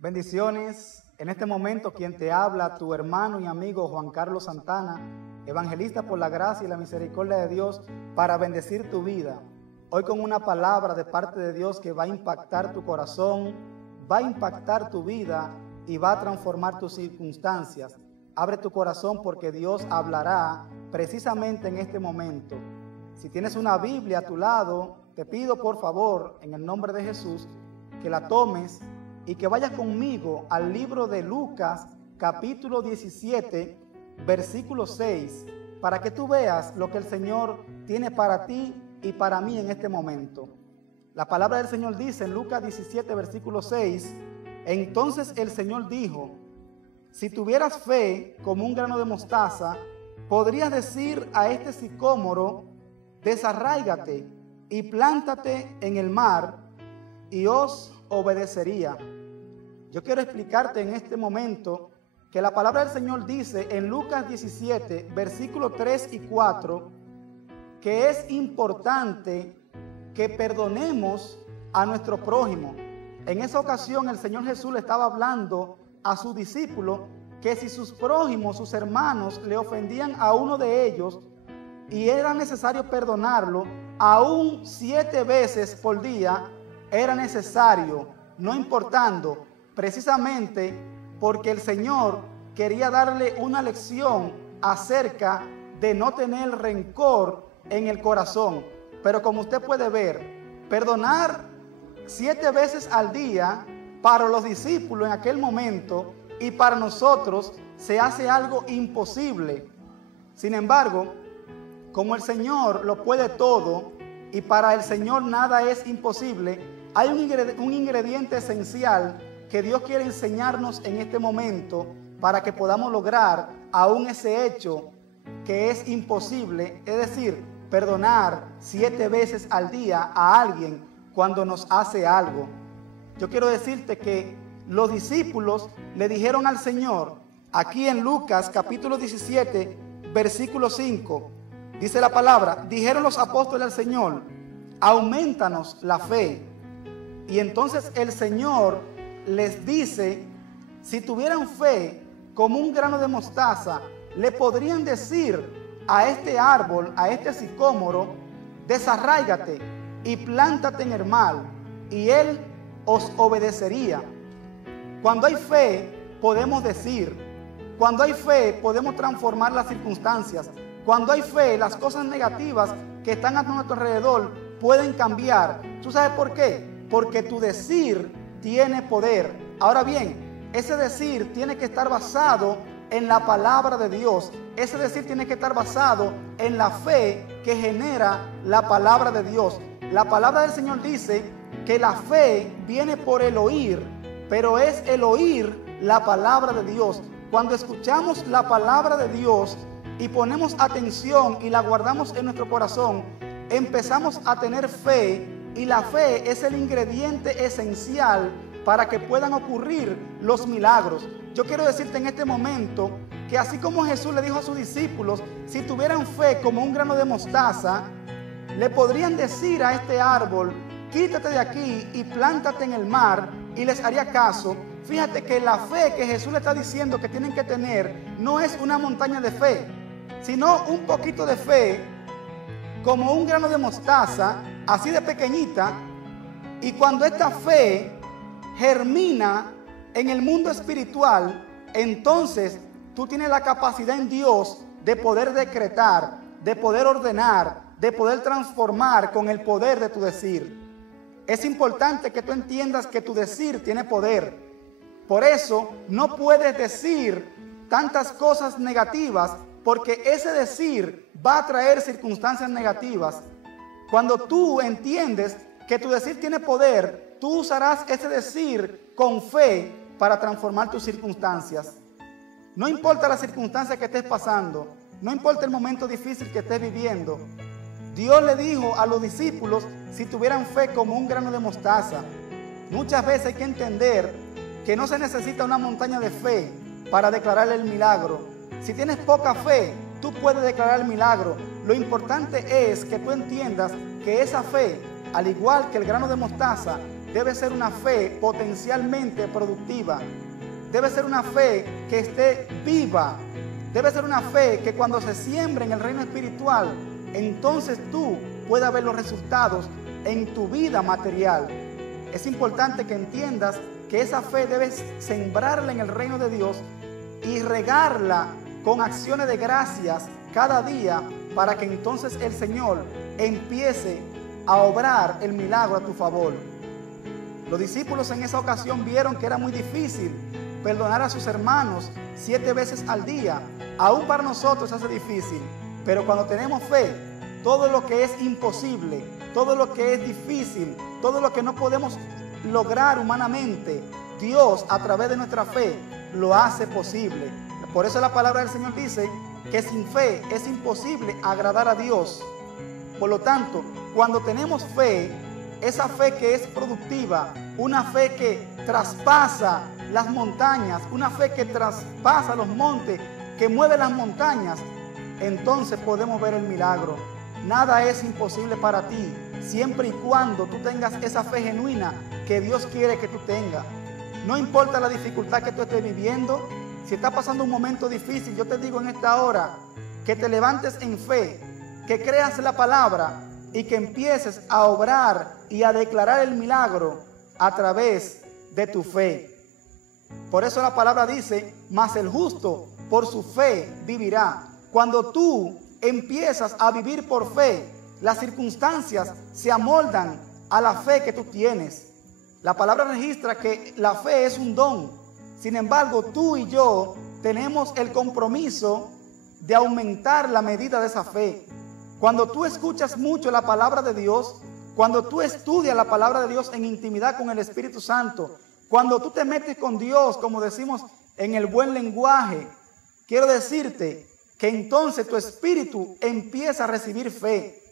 Bendiciones. En este momento quien te habla, tu hermano y amigo Juan Carlos Santana, evangelista por la gracia y la misericordia de Dios para bendecir tu vida. Hoy con una palabra de parte de Dios que va a impactar tu corazón, va a impactar tu vida y va a transformar tus circunstancias. Abre tu corazón porque Dios hablará precisamente en este momento. Si tienes una Biblia a tu lado, te pido por favor, en el nombre de Jesús, que la tomes y que vayas conmigo al libro de Lucas, capítulo 17, versículo 6, para que tú veas lo que el Señor tiene para ti y para mí en este momento. La palabra del Señor dice en Lucas 17, versículo 6, entonces el Señor dijo, si tuvieras fe como un grano de mostaza, podrías decir a este sicómoro, desarráigate y plántate en el mar, y os obedecería. Yo quiero explicarte en este momento que la palabra del Señor dice en Lucas 17, versículos 3 y 4, que es importante que perdonemos a nuestro prójimo. En esa ocasión el Señor Jesús le estaba hablando a sus discípulos que si sus prójimos, sus hermanos, le ofendían a uno de ellos y era necesario perdonarlo, aún 7 veces por día era necesario, no importando, precisamente porque el Señor quería darle una lección acerca de no tener rencor en el corazón. Pero como usted puede ver, perdonar 7 veces al día para los discípulos en aquel momento y para nosotros se hace algo imposible. Sin embargo, como el Señor lo puede todo y para el Señor nada es imposible, hay un ingrediente esencial que Dios quiere enseñarnos en este momento para que podamos lograr aún ese hecho que es imposible, es decir, perdonar 7 veces al día a alguien cuando nos hace algo. Yo quiero decirte que los discípulos le dijeron al Señor, aquí en Lucas capítulo 17, versículo 5, dice la palabra, dijeron los apóstoles al Señor, aumentanos la fe. Y entonces el Señor les dice, si tuvieran fe como un grano de mostaza, le podrían decir a este árbol, a este sicómoro, desarráigate y plántate en el mar, y él os obedecería. Cuando hay fe, podemos decir, cuando hay fe, podemos transformar las circunstancias. Cuando hay fe, las cosas negativas que están a nuestro alrededor pueden cambiar. ¿Tú sabes por qué? Porque tu decir tiene poder. Ahora bien, ese decir tiene que estar basado en la palabra de Dios. Ese decir tiene que estar basado en la fe que genera la palabra de Dios. La palabra del Señor dice que la fe viene por el oír, pero es el oír la palabra de Dios. Cuando escuchamos la palabra de Dios y ponemos atención y la guardamos en nuestro corazón, empezamos a tener fe. Y la fe es el ingrediente esencial para que puedan ocurrir los milagros. Yo quiero decirte en este momento que así como Jesús le dijo a sus discípulos, si tuvieran fe como un grano de mostaza, le podrían decir a este árbol, quítate de aquí y plántate en el mar, y les haría caso. Fíjate que la fe que Jesús le está diciendo que tienen que tener no es una montaña de fe, sino un poquito de fe, como un grano de mostaza, así de pequeñita, y cuando esta fe germina en el mundo espiritual, entonces tú tienes la capacidad en Dios de poder decretar, de poder ordenar, de poder transformar con el poder de tu decir. Es importante que tú entiendas que tu decir tiene poder. Por eso no puedes decir tantas cosas negativas, porque ese decir va a traer circunstancias negativas. Cuando tú entiendes que tu decir tiene poder, tú usarás ese decir con fe para transformar tus circunstancias. No importa la circunstancia que estés pasando, no importa el momento difícil que estés viviendo. Dios le dijo a los discípulos si tuvieran fe como un grano de mostaza. Muchas veces hay que entender que no se necesita una montaña de fe para declarar el milagro. Si tienes poca fe, tú puedes declarar el milagro. Lo importante es que tú entiendas que esa fe, al igual que el grano de mostaza, debe ser una fe potencialmente productiva. Debe ser una fe que esté viva. Debe ser una fe que cuando se siembre en el reino espiritual, entonces tú puedas ver los resultados en tu vida material. Es importante que entiendas que esa fe debes sembrarla en el reino de Dios y regarla con acciones de gracias cada día para que entonces el Señor empiece a obrar el milagro a tu favor. Los discípulos en esa ocasión vieron que era muy difícil perdonar a sus hermanos 7 veces al día. Aún para nosotros hace difícil, pero cuando tenemos fe, todo lo que es imposible, todo lo que es difícil, todo lo que no podemos lograr humanamente, Dios a través de nuestra fe lo hace posible. Por eso la palabra del Señor dice que sin fe es imposible agradar a Dios. Por lo tanto, cuando tenemos fe, esa fe que es productiva, una fe que traspasa las montañas, una fe que traspasa los montes, que mueve las montañas, entonces podemos ver el milagro. Nada es imposible para ti, siempre y cuando tú tengas esa fe genuina que Dios quiere que tú tengas. No importa la dificultad que tú estés viviendo, si estás pasando un momento difícil, yo te digo en esta hora que te levantes en fe, que creas la palabra y que empieces a obrar y a declarar el milagro a través de tu fe. Por eso la palabra dice, mas el justo por su fe vivirá. Cuando tú empiezas a vivir por fe, las circunstancias se amoldan a la fe que tú tienes. La palabra registra que la fe es un don. Sin embargo, tú y yo tenemos el compromiso de aumentar la medida de esa fe. Cuando tú escuchas mucho la palabra de Dios, cuando tú estudias la palabra de Dios en intimidad con el Espíritu Santo, cuando tú te metes con Dios, como decimos en el buen lenguaje, quiero decirte que entonces tu espíritu empieza a recibir fe.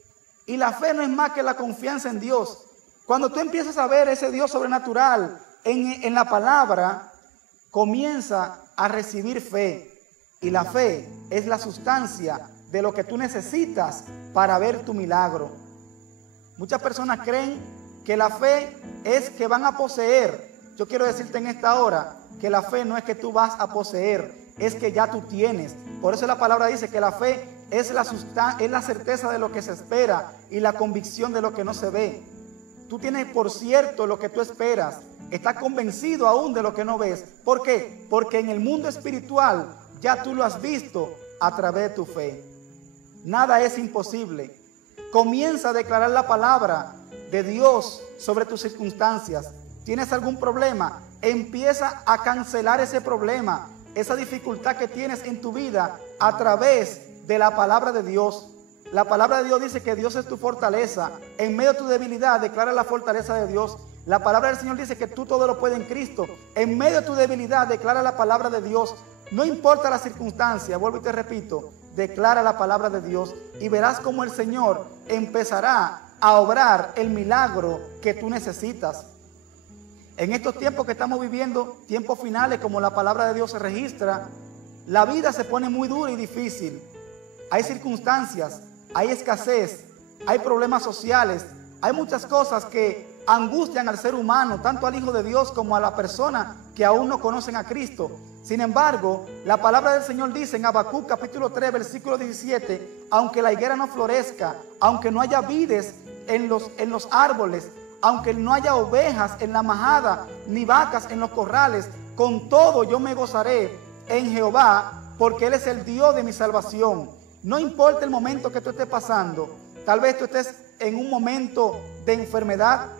Y la fe no es más que la confianza en Dios. Cuando tú empiezas a ver ese Dios sobrenatural en la palabra, comienza a recibir fe. Y la fe es la sustancia de lo que tú necesitas para ver tu milagro. Muchas personas creen que la fe es que van a poseer. Yo quiero decirte en esta hora que la fe no es que tú vas a poseer, es que ya tú tienes. Por eso la palabra dice que la fe es la certeza de lo que se espera y la convicción de lo que no se ve. Tú tienes por cierto lo que tú esperas. Estás convencido aún de lo que no ves. ¿Por qué? Porque en el mundo espiritual ya tú lo has visto a través de tu fe. Nada es imposible. Comienza a declarar la palabra de Dios sobre tus circunstancias. ¿Tienes algún problema? Empieza a cancelar ese problema, esa dificultad que tienes en tu vida a través de la palabra de Dios. La palabra de Dios dice que Dios es tu fortaleza. En medio de tu debilidad, declara la fortaleza de Dios. La palabra del Señor dice que tú todo lo puedes en Cristo. En medio de tu debilidad, declara la palabra de Dios. No importa la circunstancia, vuelvo y te repito, declara la palabra de Dios y verás cómo el Señor empezará a obrar el milagro que tú necesitas. En estos tiempos que estamos viviendo, tiempos finales, como la palabra de Dios se registra, la vida se pone muy dura y difícil. Hay circunstancias, hay escasez, hay problemas sociales, hay muchas cosas que angustian al ser humano, tanto al Hijo de Dios como a la persona que aún no conocen a Cristo. Sin embargo, la palabra del Señor dice en Habacuc capítulo 3, versículo 17, aunque la higuera no florezca, aunque no haya vides en los árboles, aunque no haya ovejas en la majada, ni vacas en los corrales, con todo yo me gozaré en Jehová, porque Él es el Dios de mi salvación. No importa el momento que tú estés pasando, tal vez tú estés en un momento de enfermedad,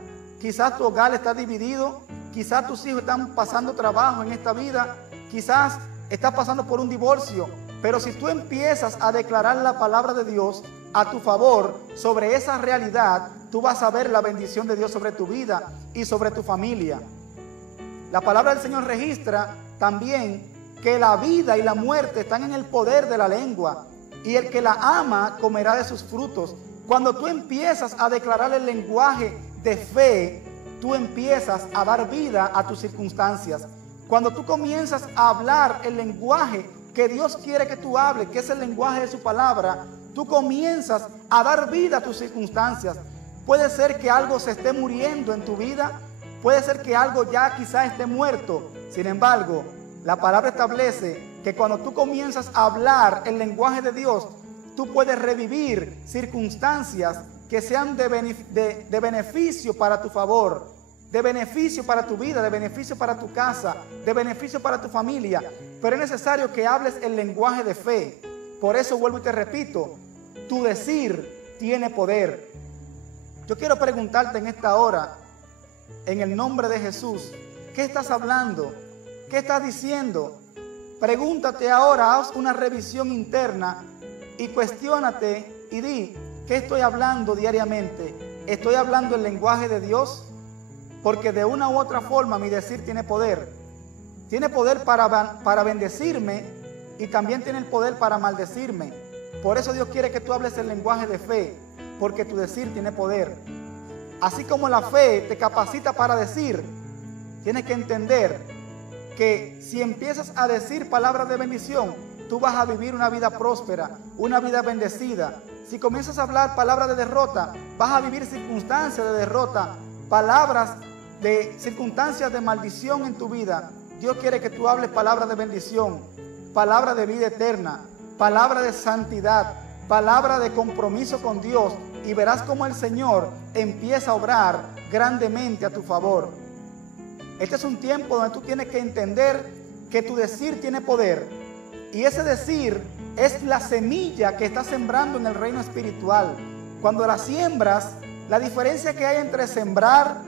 quizás tu hogar está dividido, quizás tus hijos están pasando trabajo en esta vida, quizás estás pasando por un divorcio, pero si tú empiezas a declarar la palabra de Dios a tu favor sobre esa realidad, tú vas a ver la bendición de Dios sobre tu vida y sobre tu familia. La palabra del Señor registra también que la vida y la muerte están en el poder de la lengua, y el que la ama comerá de sus frutos. Cuando tú empiezas a declarar el lenguaje de fe, tú empiezas a dar vida a tus circunstancias. Cuando tú comienzas a hablar el lenguaje que Dios quiere que tú hables, que es el lenguaje de su palabra, tú comienzas a dar vida a tus circunstancias. Puede ser que algo se esté muriendo en tu vida, Puede ser que algo ya quizá esté muerto. Sin embargo, la palabra establece que cuando tú comienzas a hablar el lenguaje de Dios, tú puedes revivir circunstancias que sean de beneficio para tu favor, de beneficio para tu vida, de beneficio para tu casa, de beneficio para tu familia. Pero es necesario que hables el lenguaje de fe. Por eso vuelvo y te repito, tu decir tiene poder. Yo quiero preguntarte en esta hora, en el nombre de Jesús, ¿qué estás hablando? ¿Qué estás diciendo? Pregúntate ahora, haz una revisión interna y cuestiónate y di, ¿qué estoy hablando diariamente? ¿Estoy hablando el lenguaje de Dios? Porque de una u otra forma mi decir tiene poder. Tiene poder para bendecirme y también tiene el poder para maldecirme. Por eso Dios quiere que tú hables el lenguaje de fe, porque tu decir tiene poder. Así como la fe te capacita para decir, tienes que entender que si empiezas a decir palabras de bendición, tú vas a vivir una vida próspera, una vida bendecida. Si comienzas a hablar palabras de derrota, vas a vivir circunstancias de derrota, palabras de circunstancias de maldición en tu vida. Dios quiere que tú hables palabras de bendición, palabras de vida eterna, palabras de santidad, palabra de compromiso con Dios, y verás cómo el Señor empieza a obrar grandemente a tu favor. Este es un tiempo donde tú tienes que entender que tu decir tiene poder, y ese decir es la semilla que estás sembrando en el reino espiritual. Cuando la siembras, la diferencia que hay entre sembrar,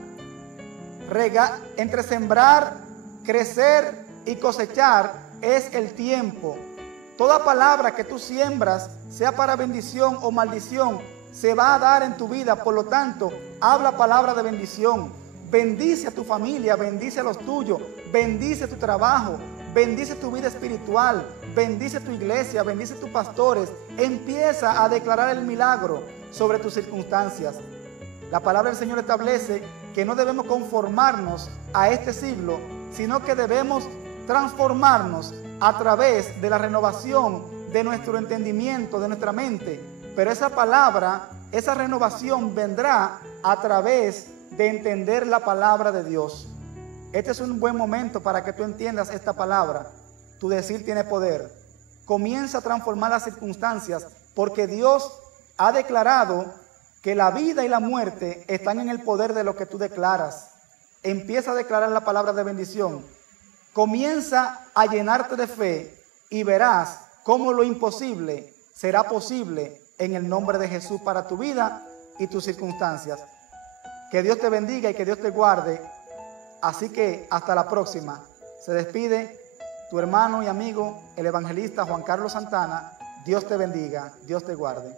crecer y cosechar es el tiempo. Toda palabra que tú siembras, sea para bendición o maldición, se va a dar en tu vida. Por lo tanto, habla palabra de bendición. Bendice a tu familia, bendice a los tuyos, bendice tu trabajo, bendice tu vida espiritual, bendice tu iglesia, bendice tus pastores. Empieza a declarar el milagro sobre tus circunstancias. La palabra del Señor establece que no debemos conformarnos a este siglo, sino que debemos transformarnos a través de la renovación de nuestro entendimiento, de nuestra mente. Pero esa palabra, esa renovación vendrá a través de entender la palabra de Dios. Este es un buen momento para que tú entiendas esta palabra. Tu decir tiene poder. Comienza a transformar las circunstancias, porque Dios ha declarado que la vida y la muerte están en el poder de lo que tú declaras. Empieza a declarar la palabra de bendición. Comienza a llenarte de fe y verás cómo lo imposible será posible en el nombre de Jesús para tu vida y tus circunstancias. Que Dios te bendiga y que Dios te guarde. Así que hasta la próxima. Se despide tu hermano y amigo, el evangelista Juan Carlos Santana. Dios te bendiga, Dios te guarde.